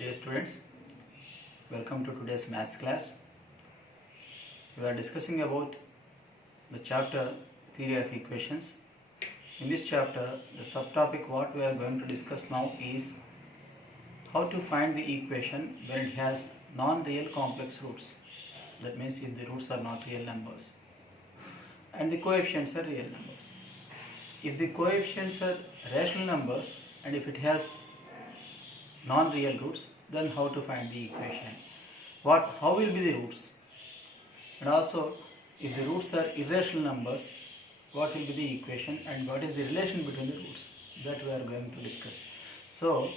Dear students, welcome to today's maths class. We are discussing about the chapter Theory of Equations. In this chapter, the subtopic what we are going to discuss now is how to find the equation when it has non-real complex roots. That means if the roots are not real numbers and the coefficients are real numbers. If the coefficients are rational numbers and if it has non-real roots, then how to find the equation? How will be the roots? And also, if the roots are irrational numbers, what will be the equation and what is the relation between the roots? That we are going to discuss. So,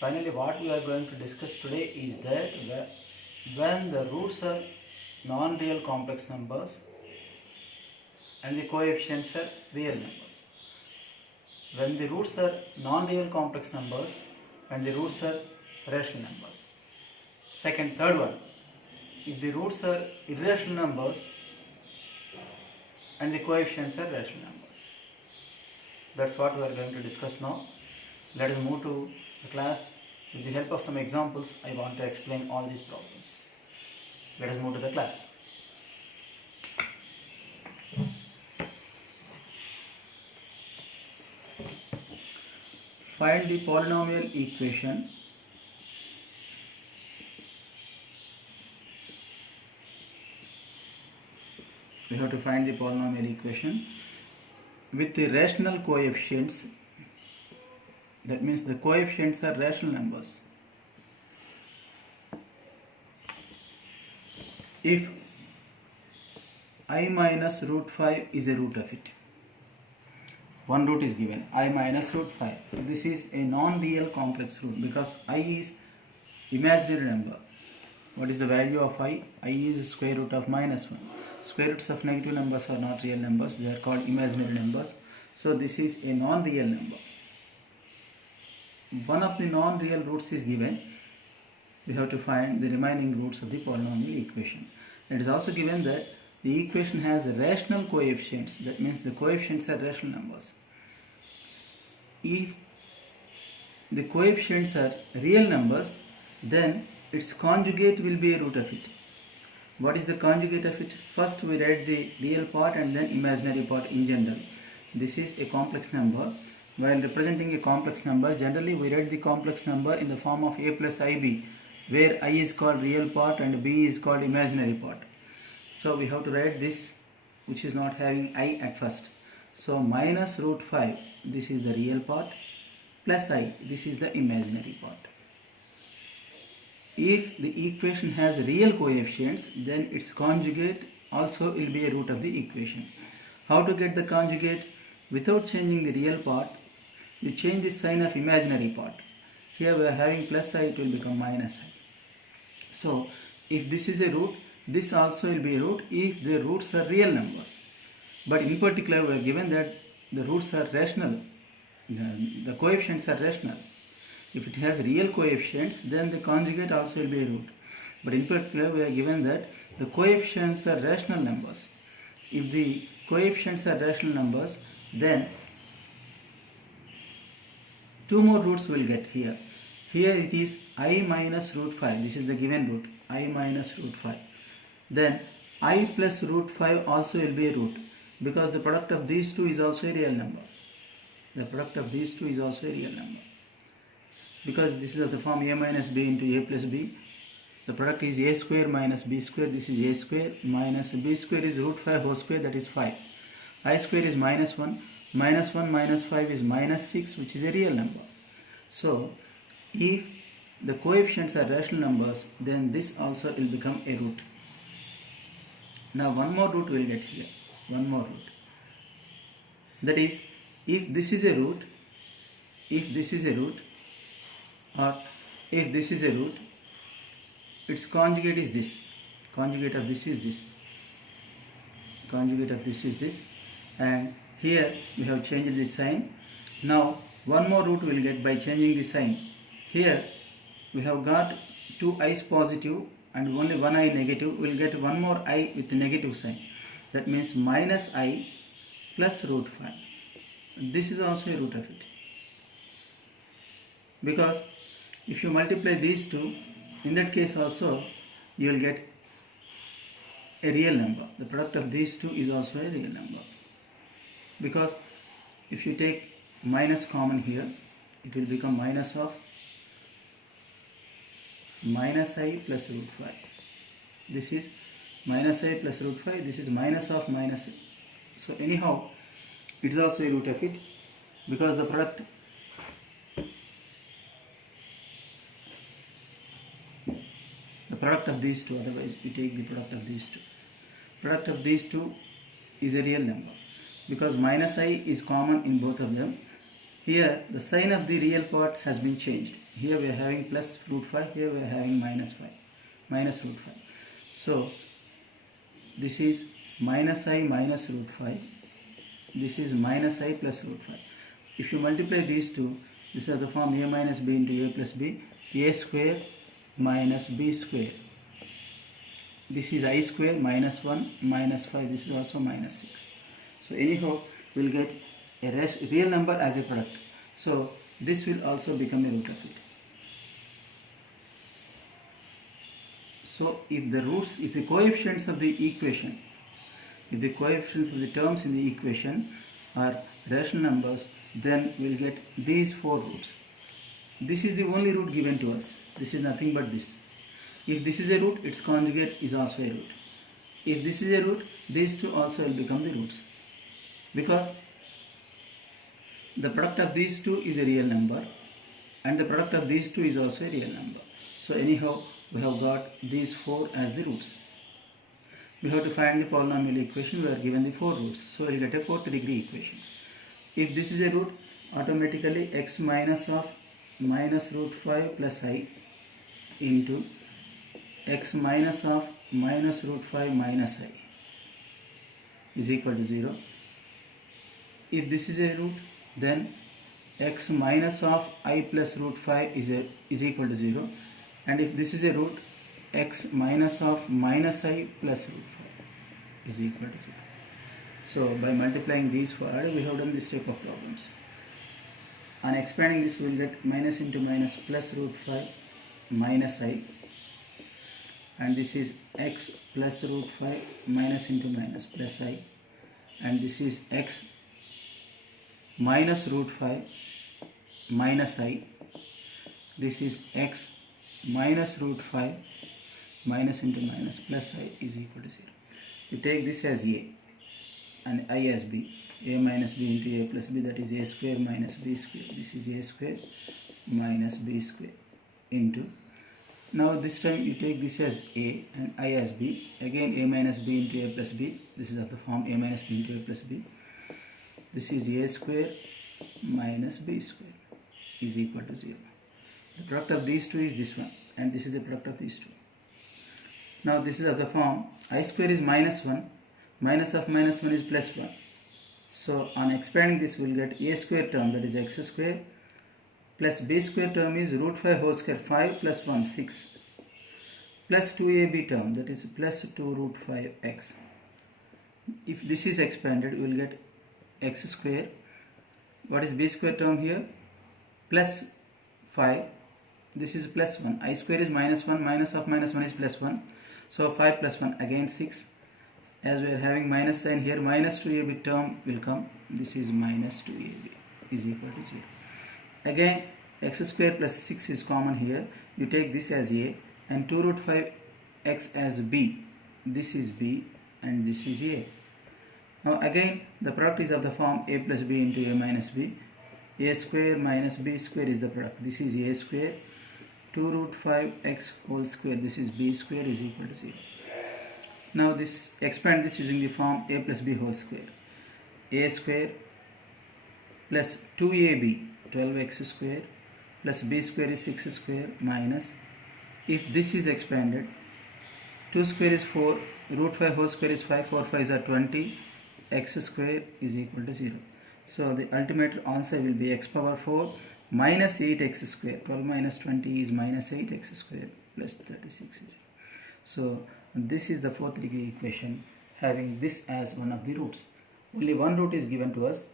finally what we are going to discuss today is that when the roots are non-real complex numbers and the coefficients are real numbers. When the roots are non-real complex numbers and the roots are rational numbers. Third one, if the roots are irrational numbers and the coefficients are rational numbers. That's what we are going to discuss now. Let us move to the class. With the help of some examples, I want to explain all these problems. Let us move to the class. Find the polynomial equation we have to find the polynomial equation with the rational coefficients. That means the coefficients are rational numbers. If I minus root 5 is a root of it. One root is given, I minus root 5. This is a non-real complex root because I is imaginary number. What is the value of I? I is square root of minus 1. Square roots of negative numbers are not real numbers. They are called imaginary numbers. So this is a non-real number. One of the non-real roots is given. We have to find the remaining roots of the polynomial equation. It is also given that the equation has rational coefficients. That means the coefficients are rational numbers. If the coefficients are real numbers, then its conjugate will be a root of it. What is the conjugate of it? First we write the real part and then imaginary part in general. This is a complex number. While representing a complex number, generally we write the complex number in the form of a plus ib, where I is called real part and b is called imaginary part. So we have to write this which is not having I at first. So minus root 5, this is the real part, plus I, this is the imaginary part. If the equation has real coefficients, then its conjugate also will be a root of the equation. How to get the conjugate? Without changing the real part, you change the sign of imaginary part. Here we are having plus I, it will become minus I. So if this is a root, this also will be a root if the roots are real numbers. But in particular, we are given that the roots are rational, the coefficients are rational. If it has real coefficients, then the conjugate also will be a root. But in particular, we are given that the coefficients are rational numbers. If the coefficients are rational numbers, then two more roots will get here. Here it is I minus root 5. This is the given root, I minus root 5. Then I plus root 5 also will be a root because the product of these two is also a real number. The product of these two is also a real number. Because this is of the form a minus b into a plus b. The product is a square minus b square. This is a square minus b square is root 5 whole square, that is 5. I square is minus 1. Minus 1 minus 5 is minus 6, which is a real number. So if the coefficients are rational numbers, then this also will become a root. Now one more root will get here. One more root. That is, if this is a root, if this is a root, or if this is a root, its conjugate is this. Conjugate of this is this. Conjugate of this is this. And here we have changed the sign. Now one more root will get by changing the sign. Here we have got two i's positive and only one I negative. We will get one more I with the negative sign. That means minus I plus root 5. This is also a root of it. Because If you multiply these two, in that case also you will get a real number. The product of these two is also a real number, because if you take minus common here, it will become minus of minus I plus root 5. This is minus I plus root 5, this is minus of minus I. So anyhow, it is also a root of it, because the product of these two, otherwise we take the product of these two. Product of these two is a real number, because minus I is common in both of them. Here the sign of the real part has been changed. Here we are having plus root 5, here we are having minus root 5. So this is minus I minus root 5. This is minus I plus root 5. If you multiply these two, this is the form a minus b into a plus b, a square minus b square. This is I square minus 1 minus 5. This is also minus 6. So anyhow, we will get a real number as a product. So this will also become a root of it. So if the coefficients of the equation, if the coefficients of the terms in the equation are rational numbers, then we will get these 4 roots. This is the only root given to us. This is nothing but this. If this is a root, its conjugate is also a root. If this is a root, these two also will become the roots, because the product of these two is a real number and the product of these two is also a real number. So anyhow, we have got these 4 as the roots. We have to find the polynomial equation. We are given the 4 roots, so we will get a 4th degree equation. If this is a root, automatically x minus of minus root 5 plus I into x minus of minus root 5 minus I is equal to 0. If this is a root, then x minus of I plus root 5 is equal to 0. And if this is a root, x minus of minus I plus root 5 is equal to 0. So by multiplying these 4, we have done this type of problems. On expanding this, we will get minus into minus plus root 5 minus I, and this is x plus root 5 minus into minus plus I, and this is x minus root 5 minus I, this is x minus root 5 minus into minus plus I is equal to 0. We take this as a and I as b. A minus b into a plus b, that is a square minus b square. This is a square minus b square into, now this time you take this as a and I as b, again a minus b into a plus b. This is of the form a minus b into a plus b. This is a square minus b square is equal to 0. The product of these two is this one, and this is the product of these two. Now this is of the form I square is minus 1, minus of minus 1 is plus 1. So on expanding this, we will get a square term, that is x square, plus b square term is root 5 whole square, 5 plus 1 6, plus 2ab term, that is plus 2 root 5 x. If this is expanded, we will get x square. What is b square term here? Plus 5. This is plus 1. I square is minus 1. Minus of minus 1 is plus 1. So 5 plus 1 again 6. As we are having minus sign here, minus 2ab term will come. This is minus 2ab is equal to 0. Again x square plus 6 is common here. You take this as a and 2 root 5 x as b. This is b and this is a. Now again the product is of the form a plus b into a minus b. A square minus b square is the product. This is a square. 2 root 5 x whole square, this is b square, is equal to 0. Now this, expand this using the form a plus b whole square. A square plus 2ab 12x square plus b square is 6 square minus, if this is expanded, 2 square is 4, root 5 whole square is 5, 4 5 are 20, x square is equal to 0. So the ultimate answer will be x power 4 minus 8x square. 12 minus 20 is minus 8x square plus 36. So this is the 4th degree equation having this as one of the roots. Only one root is given to us.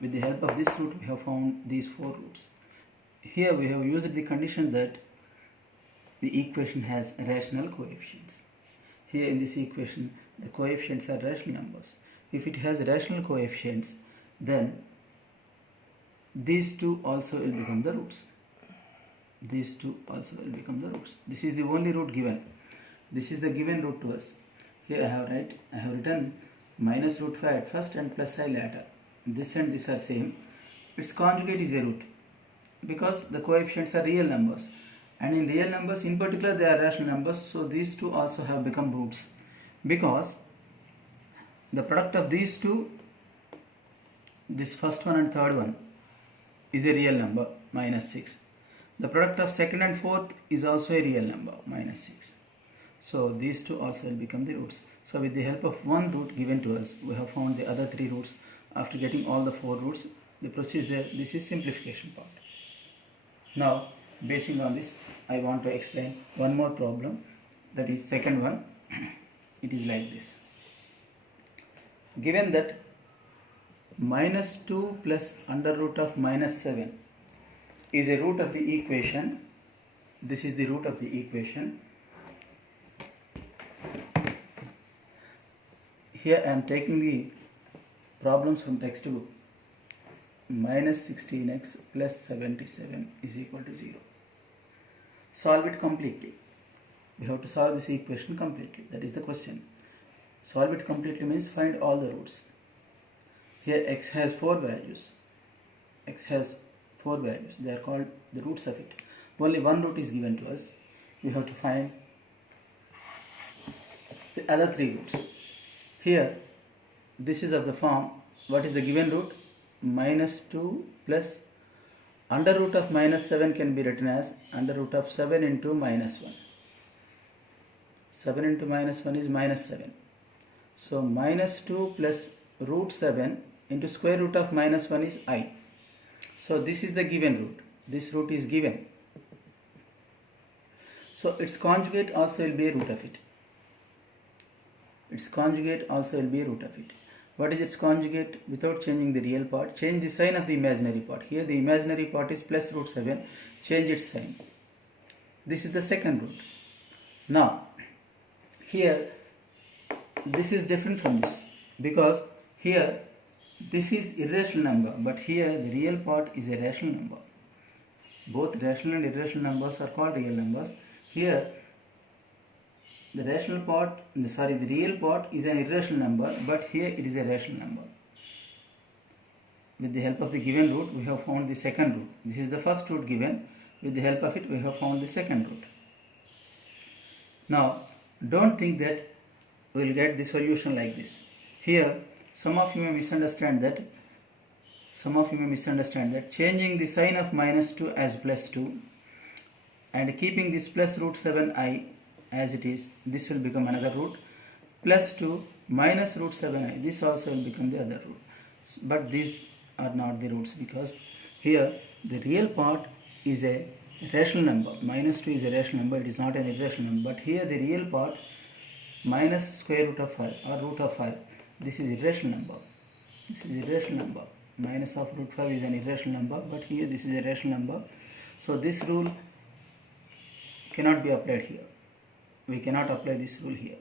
With the help of this root we have found these 4 roots. Here we have used the condition that the equation has rational coefficients. Here in this equation, the coefficients are rational numbers. If it has rational coefficients, then these two also will become the roots. These two also will become the roots. This is the only root given. This is the given root to us. Here I have written minus root 5 at first and plus I later. This and this are same. Its conjugate is a root because the coefficients are real numbers, and in real numbers in particular they are rational numbers, so these two also have become roots because the product of these two, this first one and third one, is a real number, minus 6. The product of second and fourth is also a real number, minus 6. So these two also will become the roots. So with the help of one root given to us, we have found the other three roots. After getting all the four roots, the procedure, this is simplification part. Now, basing on this, I want to explain one more problem, that is second one. It is like this. Given that minus 2 plus under root of minus 7 is a root of the equation, this is the root of the equation. Here I am taking the problems from textbook. Minus 16x plus 77 is equal to 0. Solve it completely. We have to solve this equation completely. That is the question. Solve it completely means find all the roots. Here x has 4 values. X has 4 values. They are called the roots of it. Only one root is given to us. We have to find the other 3 roots. Here, this is of the form, what is the given root? Minus 2 plus under root of minus 7 can be written as under root of 7 into minus 1. 7 into minus 1 is minus 7. So minus 2 plus root 7 into square root of minus 1 is I. So this is the given root. This root is given. So its conjugate also will be a root of it. Its conjugate also will be a root of it. What is its conjugate? Without changing the real part, change the sign of the imaginary part. Here the imaginary part is plus root 7. Change its sign. This is the second root. Now, here this is different from this because here this is irrational number, but here the real part is a rational number. Both rational and irrational numbers are called real numbers. Here the rational part, the real part is an irrational number, but here it is a rational number. With the help of the given root, we have found the second root. This is the first root given. With the help of it, we have found the second root. Now, don't think that we will get the solution like this. Here, some of you may misunderstand that changing the sign of minus 2 as plus 2 and keeping this plus root 7i as it is, this will become another root, plus 2 minus root 7i, this also will become the other root. But these are not the roots because here the real part is a rational number. Minus 2 is a rational number, it is not an irrational number. But here the real part, minus square root of 5 or root of 5, this is irrational number. This is irrational number. Minus of root 5 is an irrational number, but here this is a rational number. So this rule cannot be applied here. We cannot apply this rule here.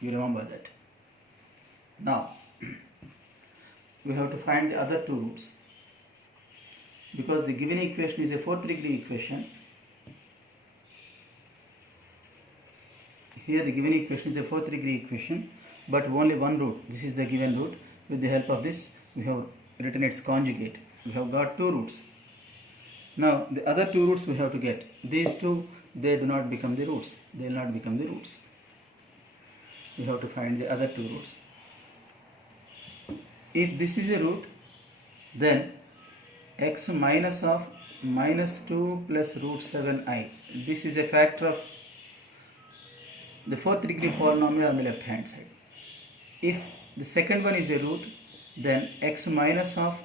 You remember that. Now, we have to find the other two roots. Because the given equation is a fourth degree equation. Here the given equation is a fourth degree equation, but only one root. This is the given root. With the help of this, we have written its conjugate. We have got two roots. Now, the other two roots we have to get. These two, they do not become the roots. They will not become the roots. We have to find the other two roots. If this is a root, then x minus of minus 2 plus root 7i. This is a factor of the fourth degree polynomial on the left hand side. If the second one is a root, then x minus of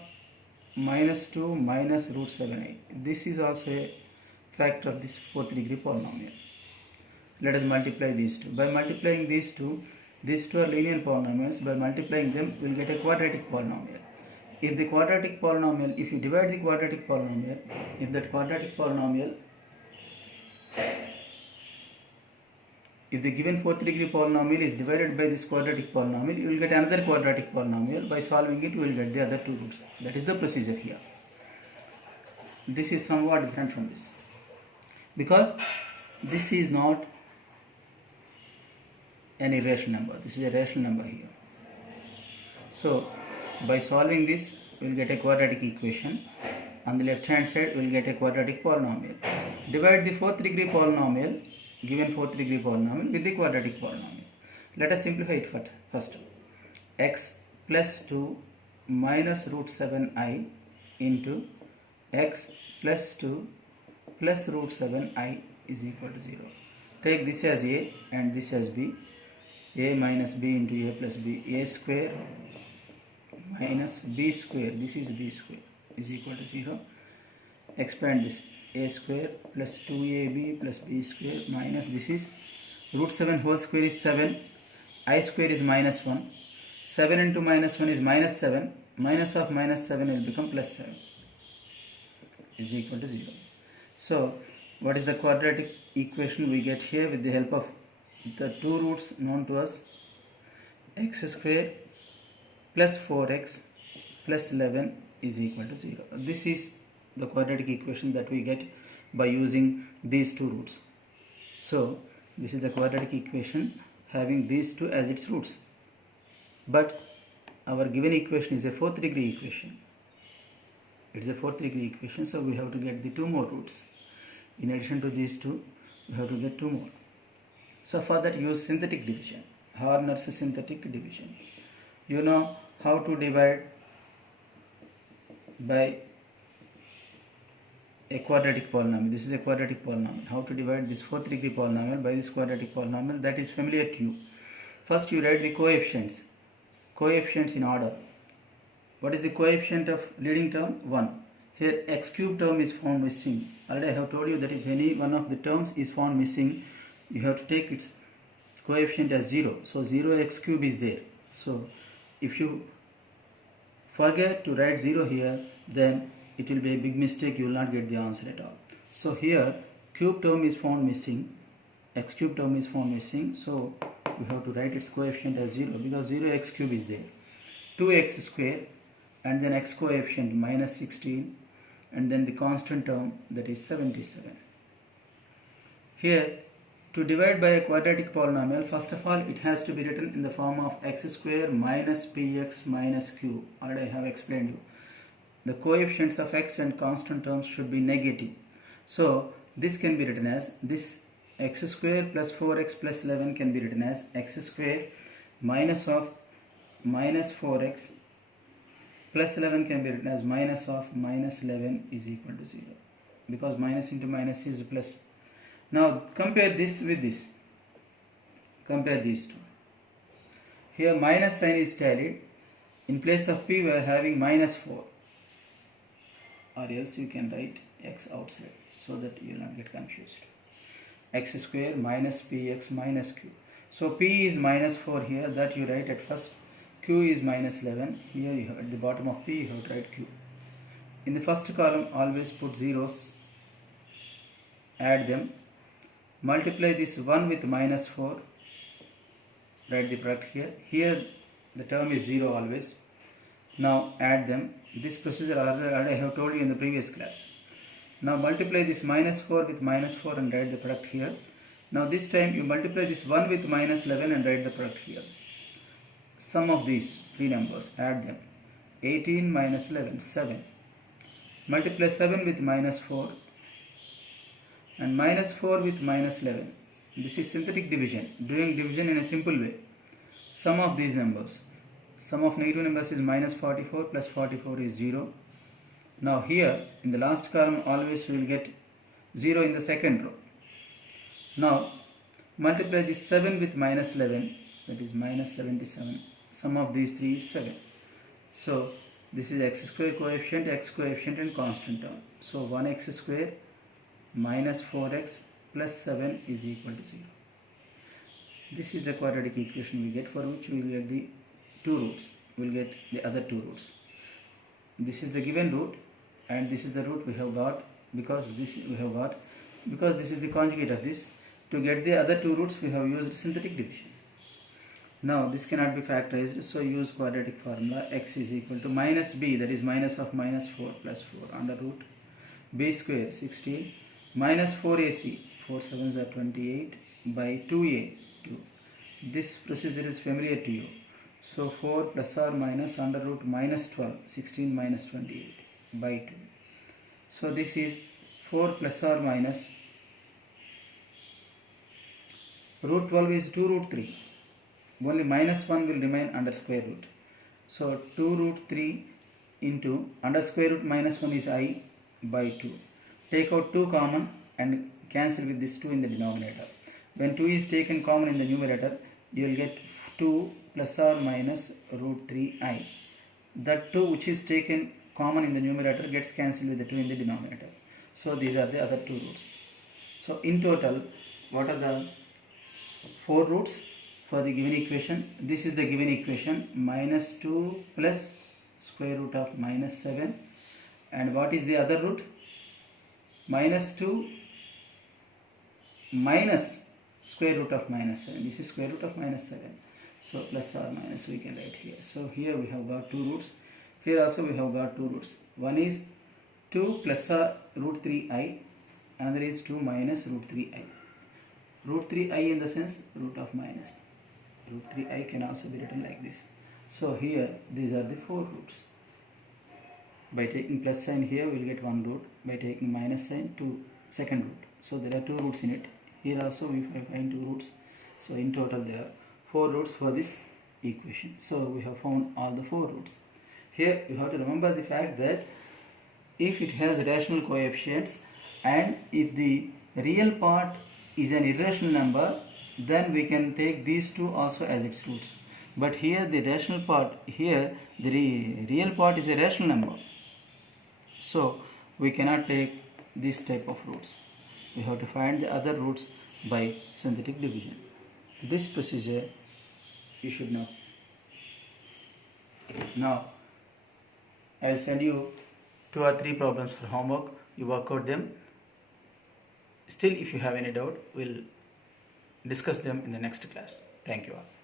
minus 2 minus root 7i. This is also a factor of this fourth degree polynomial. Let us multiply these two. By multiplying these two are linear polynomials. By multiplying them, we will get a quadratic polynomial. If you divide the quadratic polynomial, if that quadratic polynomial if the given fourth degree polynomial is divided by this quadratic polynomial, you will get another quadratic polynomial. By solving it, you will get the other two roots. That is the procedure here. This is somewhat different from this, because this is not an irrational number. This is a rational number here. So by solving this, we will get a quadratic equation. On the left hand side, we will get a quadratic polynomial. Divide the fourth degree polynomial, given fourth degree polynomial, with the quadratic polynomial. Let us simplify it first. X plus 2 minus root 7i into x plus 2 plus root 7i is equal to 0. Take this as a and this as b. A minus b into a plus b. A square minus b square, this is b square, is equal to 0. Expand this. A square plus 2ab plus b square minus, this is root 7 whole square is 7. I square is minus 1. 7 into minus 1 is minus 7. Minus of minus 7 will become plus 7, is equal to 0. So what is the quadratic equation we get here with the help of the two roots known to us? X square plus 4x plus 11 is equal to 0. This is the quadratic equation that we get by using these two roots. So this is the quadratic equation having these two as its roots. But our given equation is a fourth degree equation. It is a fourth degree equation, so we have to get the two more roots. In addition to these two, we have to get two more. So for that, use synthetic division, Horner's synthetic division. You know how to divide by a quadratic polynomial. This is a quadratic polynomial. How to divide this fourth degree polynomial by this quadratic polynomial, that is familiar to you. First you write the coefficients in order. What is the coefficient of leading term? 1. Here x cube term is found missing. Already I have told you that if any one of the terms is found missing, you have to take its coefficient as 0. So 0x cube is there. So if you forget to write 0 here, then it will be a big mistake. You will not get the answer at all. So here cube term is found missing. X cube term is found missing. So we have to write its coefficient as 0, because 0x cube is there. 2x square and then x coefficient minus 16 and then the constant term, that is 77. Here to divide by a quadratic polynomial, first of all it has to be written in the form of x square minus px minus q. Already I have explained you. The coefficients of x and constant terms should be negative. So this can be written as, this x square plus 4x plus 11 can be written as x square minus of minus 4x plus 11 can be written as minus of minus 11 is equal to 0, because minus into minus is plus. Now compare this with this. Compare these two. Here minus sign is carried. In place of p we are having minus 4, or else you can write x outside so that you will not get confused. X square minus px minus q. So p is minus 4 here, that you write at first. Q is minus 11. Here you have, at the bottom of p you have to write q. In the first column always put zeros, add them, multiply this 1 with minus 4, write the product here. Here the term is 0 always. Now add them. This procedure I have told you in the previous class. Now multiply this minus 4 with minus 4 and write the product here. Now this time you multiply this 1 with minus 11 and write the product here. Sum of these three numbers, add them. 18 minus 11, 7. Multiply 7 with minus 4 and minus 4 with minus 11. This is synthetic division, doing division in a simple way. Sum of these numbers. Sum of negative numbers is minus 44 plus 44 is 0. Now here in the last column always we will get 0 in the second row. Now multiply this 7 with minus 11, that is minus 77. Sum of these three is 7. So this is x square coefficient, x coefficient and constant term. So 1x square minus 4x plus 7 is equal to 0. This is the quadratic equation we get, for which we will get the two roots. We will get the other two roots. This is the given root and this is the root we have got, because this is the conjugate of this. To get the other two roots, we have used synthetic division. Now this cannot be factorized, so use quadratic formula. X is equal to minus b, that is minus of minus 4 plus 4 under root b square 16 minus 4ac, 4 7s are 28 by 2a 2. This procedure is familiar to you. So 4 plus or minus under root minus 12, 16 minus 28 by 2. So this is 4 plus or minus root 12 is 2 root 3. Only minus 1 will remain under square root. So 2 root 3 into under square root minus 1 is I by 2. Take out 2 common and cancel with this 2 in the denominator. When 2 is taken common in the numerator, you will get 2 plus or minus root 3i. That 2 which is taken common in the numerator gets cancelled with the 2 in the denominator. So these are the other 2 roots. So in total, what are the 4 roots for the given equation? This is the given equation, minus 2 plus square root of minus 7. And what is the other root? Minus 2 minus square root of minus 7. This is square root of minus 7. So plus or minus we can write here. So here we have got 2 roots. Here also we have got 2 roots. One is 2 plus or root 3i. Another is 2 minus root 3i. Root 3i in the sense root of minus. Root 3i can also be written like this. So here these are the 4 roots. By taking plus sign here we will get 1 root. By taking minus sign, 2 second root. So there are 2 roots in it. Here also we find 2 roots. So in total there are 4 roots for this equation. So we have found all the 4 roots. Here you have to remember the fact that if it has rational coefficients and if the real part is an irrational number, then we can take these two also as its roots. But here the rational part, here the real part is a rational number. So we cannot take this type of roots. We have to find the other roots by synthetic division. This procedure you should know. Now I will send you 2 or 3 problems for homework. You work out them. Still, if you have any doubt, we'll discuss them in the next class. Thank you all.